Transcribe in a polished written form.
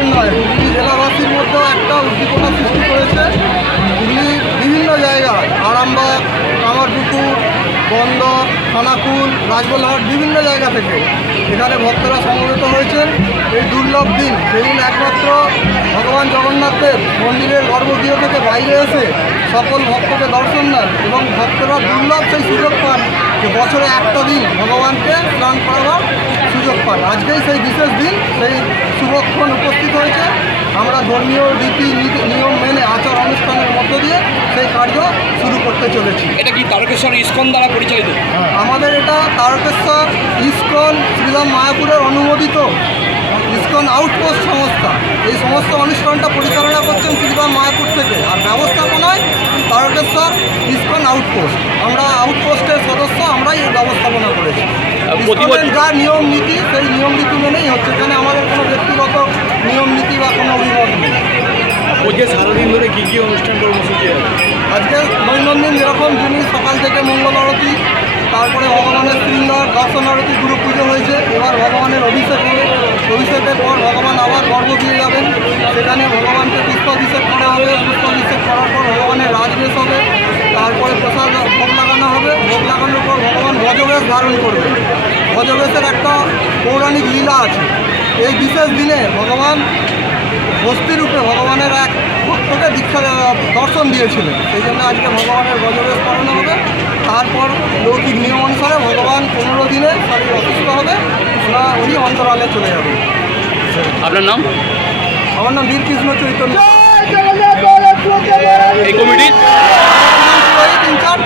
শহরের নয়, হুগলি জেলাবাসীর মধ্যেও একটা উদ্দীপনা সৃষ্টি করেছে। হুগলির বিভিন্ন জায়গায় আরামবাগ, কামারপুকুর, বন্দর, খানাকুল, রাজবলহাট বিভিন্ন জায়গা থেকে এখানে ভক্তরা সমবেত হয়েছেন। এই দুর্লভ দিন, সেদিন একমাত্র ভগবান জগন্নাথের মন্দিরের গর্ভগৃহ থেকে বাইরে এসে সকল ভক্তকে দর্শন দেন এবং ভক্তরা দুর্লভ সেই সুযোগ পান যে বছরে একটা দিন ভগবানকে স্নান করাবার সুযোগ পান। আজকেই সেই বিশেষ দিন, সেই শুভক্ষণ উপস্থিত হয়েছে। আমরা ধর্মীয় রীতি নিয়ম মেনে আচার অনুষ্ঠানের মধ্য দিয়ে সেই কার্য শুরু করতে চলেছি। এটা কি তারকেশ্বর ইসকন দ্বারা পরিচালিত? আমাদের এটা তারকেশ্বর ইসকন শ্রীরাম মায়াপুরের অনুমোদিত ইসকন আউটপোস্ট সংস্থা। এই সমস্ত অনুষ্ঠানটা পরিচালনা করছেন শ্রীরাম মায়াপুর থেকে, আর ব্যবস্থাপনায় তারকেশ্বর ইসকন আউটপোস্ট। আমরা আউটপোস্টের সদস্য, আমরাই এই ব্যবস্থাপনা করেছি। ইসকনের যা নিয়ম নীতি, সেই নিয়ম নীতি মেনেই হচ্ছে। এখানে আমাদের কোনো ব্যক্তিগত নিয়ম নীতি বা কোনো অভিমত নেই। ওই সারাদিন ধরে কী কী অনুষ্ঠান কর্মসূচি আছে? আজকে দৈনন্দিন যেরকম জিনিস, সকাল থেকে মঙ্গল আরতি, তারপরে ভগবানের শৃঙ্গার দর্শন আরতি, গুরু পুজো হয়েছে। এবার ভগবানের অভিষেক হবে। অভিষেকের পর ভগবান আবার গর্ভগৃহে যাবেন, সেখানে ভগবানকে পুষ্পাভিষেক করা হবে। পুষ্পাভিষেক করার পর ভগবানের রাজবেশ হবে, তারপরে প্রসাদ ভোগ লাগানো হবে। ভোগ লাগানোর পর ভগবান গজবেশ ধারণ করবে। গজবেশের একটা পৌরাণিক লীলা আছে। এই বিশেষ দিনে ভগবান হস্তিরূপে ভগবানের এক ভক্তকে দীক্ষা দর্শন দিয়েছিলেন, সেই জন্য আজকে ভগবানের গজবেশ করানো হবে। তারপর লৌকিক নিয়ম অনুসারে ভগবান 15 দিনে শরীর অসুস্থ হবে, উনি অন্তরালে চলে যাবেন। আপনার নাম? আমার নাম বীরকৃষ্ণ চৈতন্য। এই কমিটির ইনচার্জ